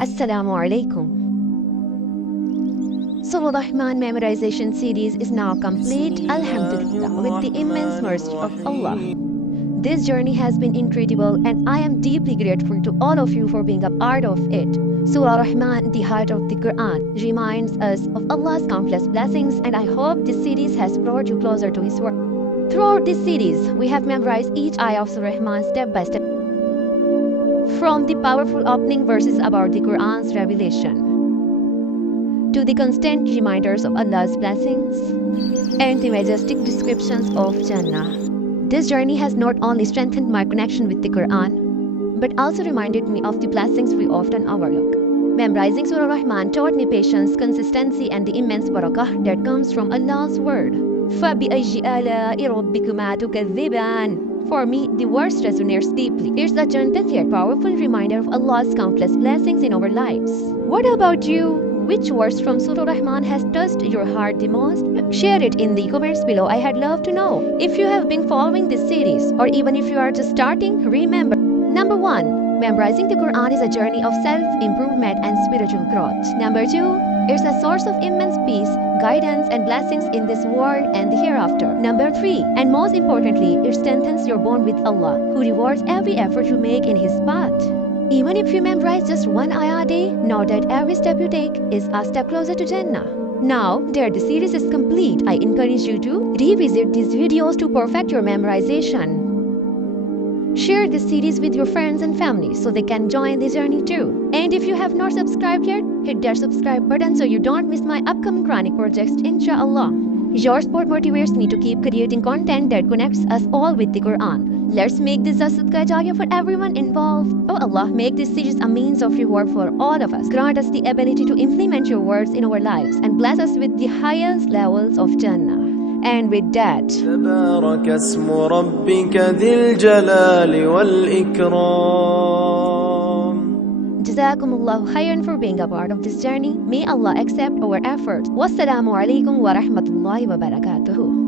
Assalamu alaikum. Surah Rahman Memorization series is now complete, Alhamdulillah, with the immense mercy of Allah. This journey has been incredible and I am deeply grateful to all of you for being a part of it. Surah Rahman, the heart of the Quran, reminds us of Allah's countless blessings, and I hope this series has brought you closer to His word. Throughout this series, we have memorized each ayah of Surah Rahman step by step, from the powerful opening verses about the Quran's revelation to the constant reminders of Allah's blessings and the majestic descriptions of Jannah. This journey has not only strengthened my connection with the Quran, but also reminded me of the blessings we often overlook. Memorizing Surah Rahman taught me patience, consistency, and the immense barakah that comes from Allah's word. فَبِأَيِّ آلَاءِ رَبِّكُمَا تُكَذِّبَانِ. For me, the verse resonates deeply. It's a gentle yet powerful reminder of Allah's countless blessings in our lives. What about you? Which verse from Surah Rahman has touched your heart the most? Share it in the comments below. I had loved to know. If you have been following this series, or even if you are just starting, remember. Number 1. Memorizing the Quran is a journey of self-improvement and spiritual growth. Number 2. It's a source of immense peace, guidance, and blessings in this world and the hereafter. Number 3. And most importantly, it strengthens your bond with Allah, who rewards every effort you make in His path. Even if you memorize just one ayah a day, know that every step you take is a step closer to Jannah. Now that the series is complete, I encourage you to revisit these videos to perfect your memorization. Share this series with your friends and family so they can join the journey too. And if you have not subscribed yet, hit that subscribe button so you don't miss my upcoming Quranic projects, inshallah. Your support motivates me to keep creating content that connects us all with the Quran. Let's make this a Sadaqah Jariyah for everyone involved. Oh Allah, make this series a means of reward for all of us. Grant us the ability to implement your words in our lives and bless us with the highest levels of Jannah. And with that, تبارك اسم ربك ذي الجلال والإكرام. Jazakumullahu khairan for being a part of this journey. May Allah accept our efforts. Wassalamu alaikum wa rahmatullahi wa barakatuhu.